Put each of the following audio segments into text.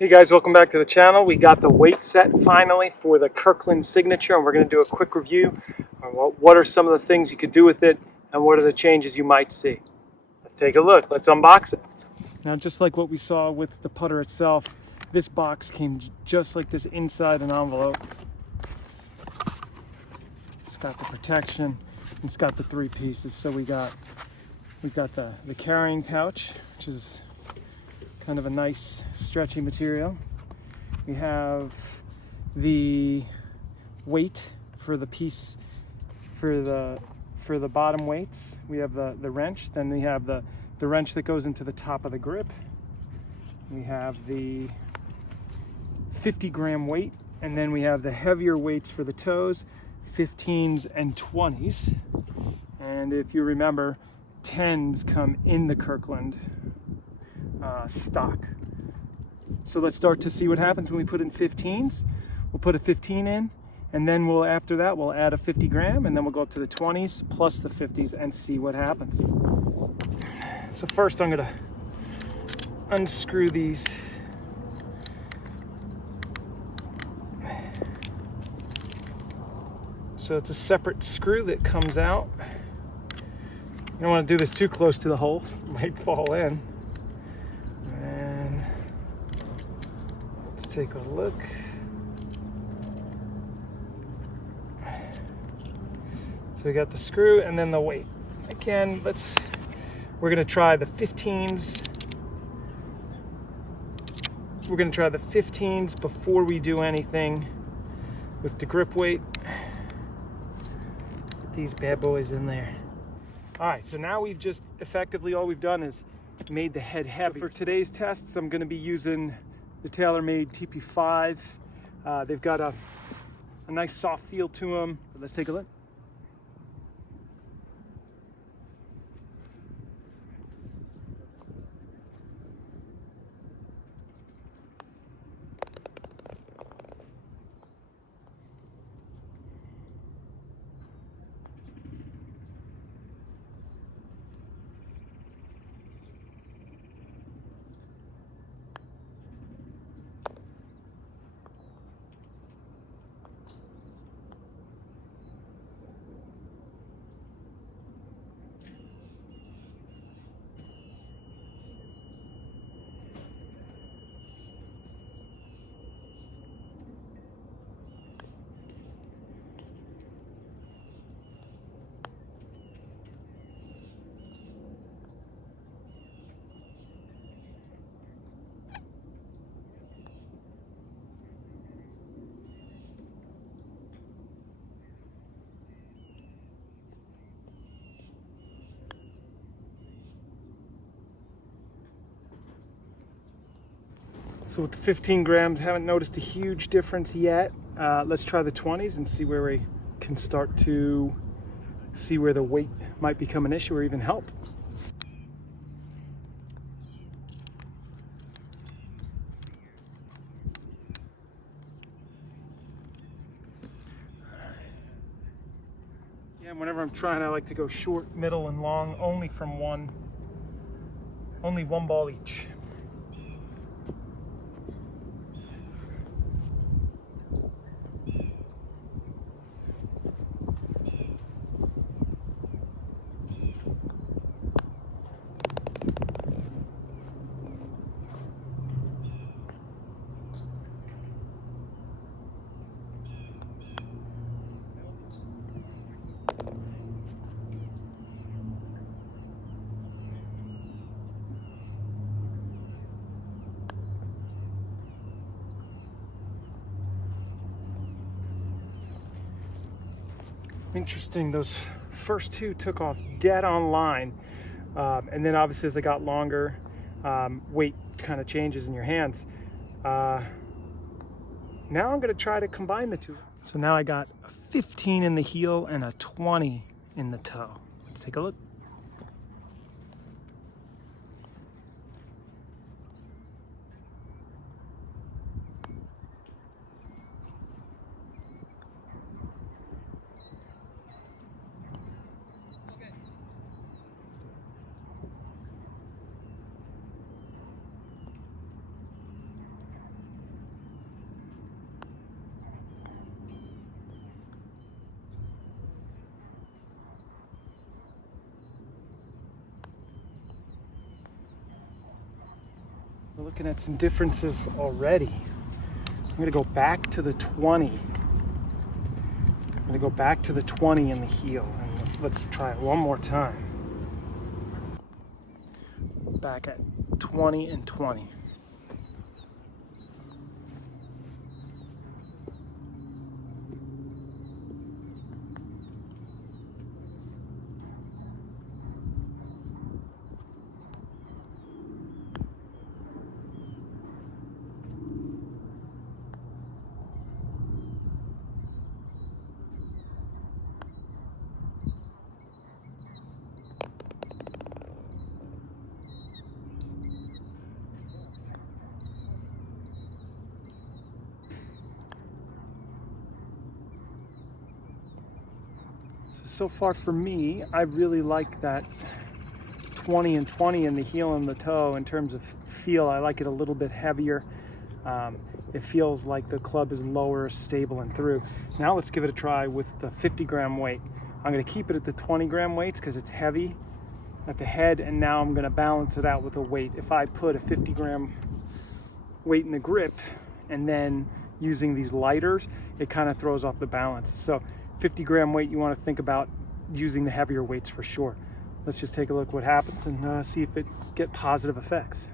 Hey guys, welcome back to the channel. We got the weight set finally for the Kirkland Signature, and we're going to do a quick review on what are some of the things you could do with it and what are the changes you might see. Let's take a look. Let's unbox it. Now, just like what we saw with the putter itself, this box came just like this inside an envelope. It's got the protection, and it's got the three pieces. So we've got the carrying pouch, which is kind of a nice stretchy material. We have the weight for the piece for the bottom weights. We have the wrench. Then we have the wrench that goes into the top of the grip. We have the 50-gram weight, and then we have the heavier weights for the toes, 15s and 20s. And if you remember, 10s come in the Kirkland stock. So let's start to see what happens when we put in 15s. We'll put a 15 in, and then after that we'll add a 50 gram, and then we'll go up to the 20s plus the 50s and see what happens. So first I'm gonna unscrew these. So it's a separate screw that comes out. You don't want to do this too close to the hole, it might fall in. And let's take a look. So we got the screw and then the weight. Again, we're gonna try the 15s. We're gonna try the 15s before we do anything with the grip weight. Put these bad boys in there. All right, so now we've just effectively, all we've done is made the head heavy. So for today's tests, I'm gonna be using the TaylorMade TP5. They've got a nice soft feel to them. Let's take a look. So with the 15 grams, haven't noticed a huge difference yet. Let's try the 20s and see where we can start to see where the weight might become an issue or even help. Yeah, whenever I'm trying, I like to go short, middle, and long, only one ball each. Interesting, those first two took off dead on line, and then obviously as it got longer, weight kind of changes in your hands. Now I'm going to try to combine the two. So now I got a 15 in the heel and a 20 in the toe. Let's take a look. looking at some differences already. I'm gonna go back to the 20. I'm gonna go back to the 20 in the heel, and let's try it one more time. Back at 20 and 20. So far for me, I really like that 20 and 20 in the heel and the toe in terms of feel. I like it a little bit heavier. It feels like the club is lower, stable, and through. Now let's give it a try with the 50-gram weight. I'm going to keep it at the 20-gram weights because it's heavy at the head, and now I'm going to balance it out with a weight. If I put a 50-gram weight in the grip and then using these lighters, it kind of throws off the balance. So 50-gram weight, you want to think about using the heavier weights for sure. Let's just take a look what happens and see if it get positive effects.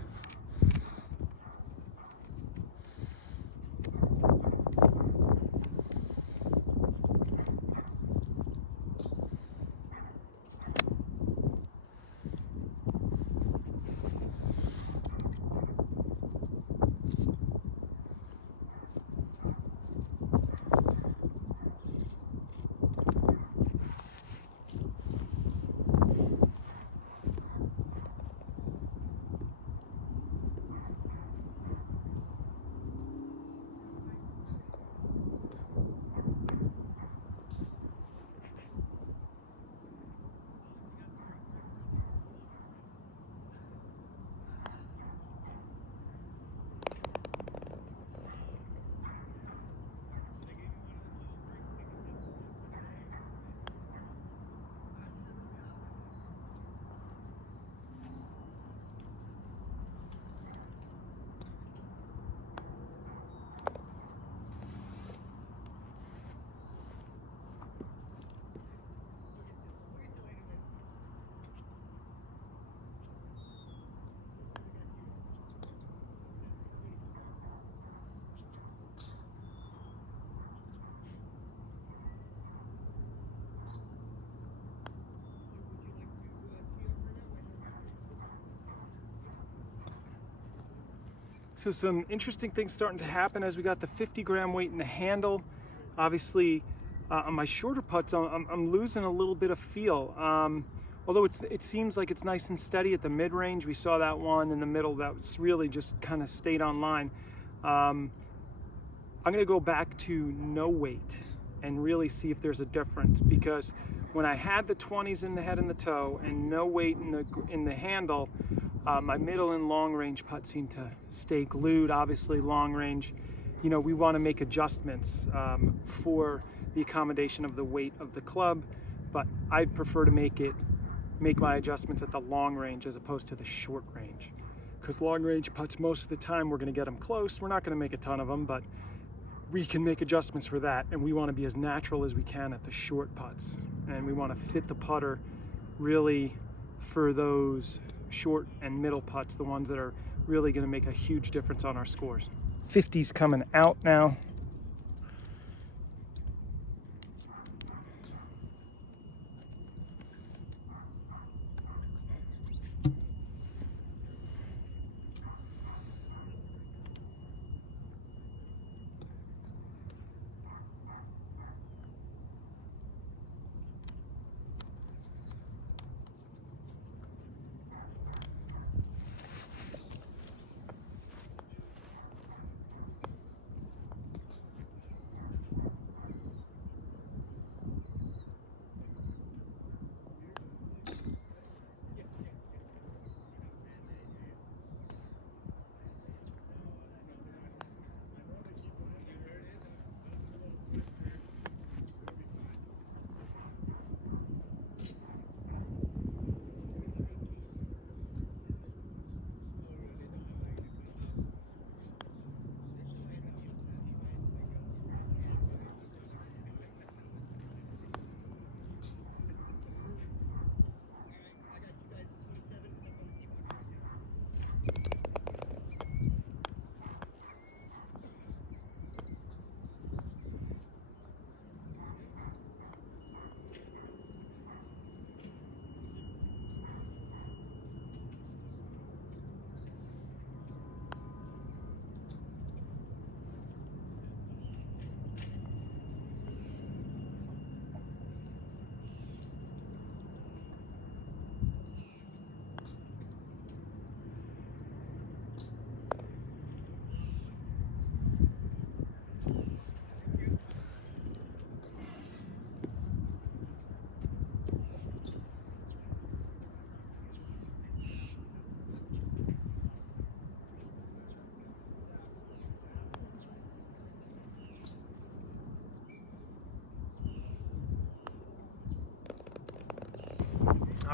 So some interesting things starting to happen as we got the 50-gram weight in the handle. Obviously, on my shorter putts, I'm losing a little bit of feel. Although it seems like it's nice and steady at the mid-range. We saw that one in the middle that was really just kind of stayed on line. I'm going to go back to no weight and really see if there's a difference, because when I had the 20s in the head and the toe and no weight in the handle, my middle and long range putts seem to stay glued. Obviously long range, you know, we want to make adjustments for the accommodation of the weight of the club, but I'd prefer to make my adjustments at the long range as opposed to the short range, because long range putts, most of the time we're going to get them close. We're not going to make a ton of them, but we can make adjustments for that, and we want to be as natural as we can at the short putts, and we want to fit the putter really for those short and middle putts, the ones that are really going to make a huge difference on our scores. 50's coming out now.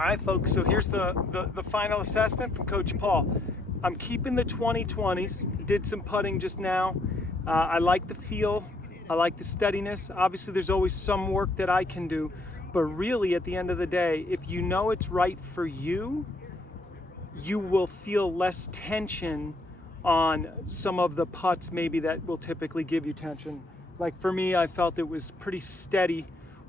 All right, folks, so here's the final assessment from Coach Paul. I'm keeping the 20/20s. Did some putting just now. I like the feel. I like the steadiness. Obviously, there's always some work that I can do, but really at the end of the day, if you know it's right for you, you will feel less tension on some of the putts maybe that will typically give you tension. Like for me, I felt it was pretty steady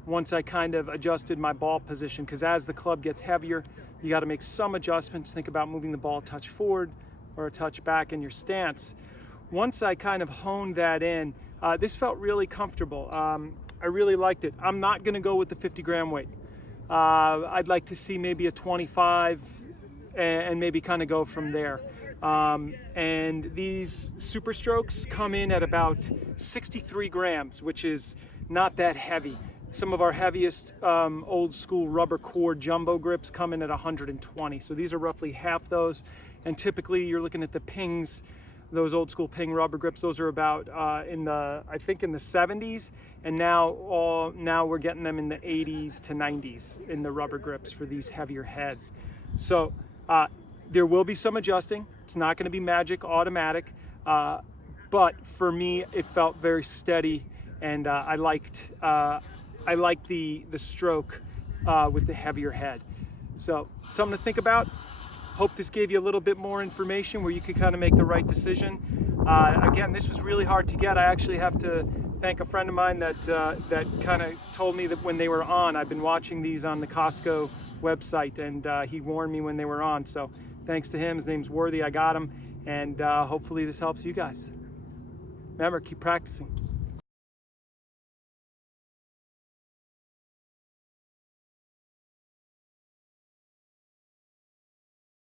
once I kind of adjusted my ball position, because as the club gets heavier, you got to make some adjustments. Think about moving the ball a touch forward or a touch back in your stance. Once I kind of honed that in, this felt really comfortable. I really liked it. I'm not going to go with the 50-gram weight. I'd like to see maybe a 25 and maybe kind of go from there. And these Super Strokes come in at about 63 grams, which is not that heavy. Some of our heaviest old school rubber core jumbo grips come in at 120. So these are roughly half those. And typically you're looking at the pings, those old school ping rubber grips. Those are about I think in the 70s. And now we're getting them in the 80s to 90s in the rubber grips for these heavier heads. So there will be some adjusting. It's not going to be magic automatic. But for me, it felt very steady, and I liked the stroke with the heavier head. So something to think about. Hope this gave you a little bit more information where you could kind of make the right decision. Again, this was really hard to get. I actually have to thank a friend of mine that kind of told me that when they were on. I've been watching these on the Costco website, and he warned me when they were on. So thanks to him. His name's Worthy. I got him, and hopefully this helps you guys. Remember, keep practicing.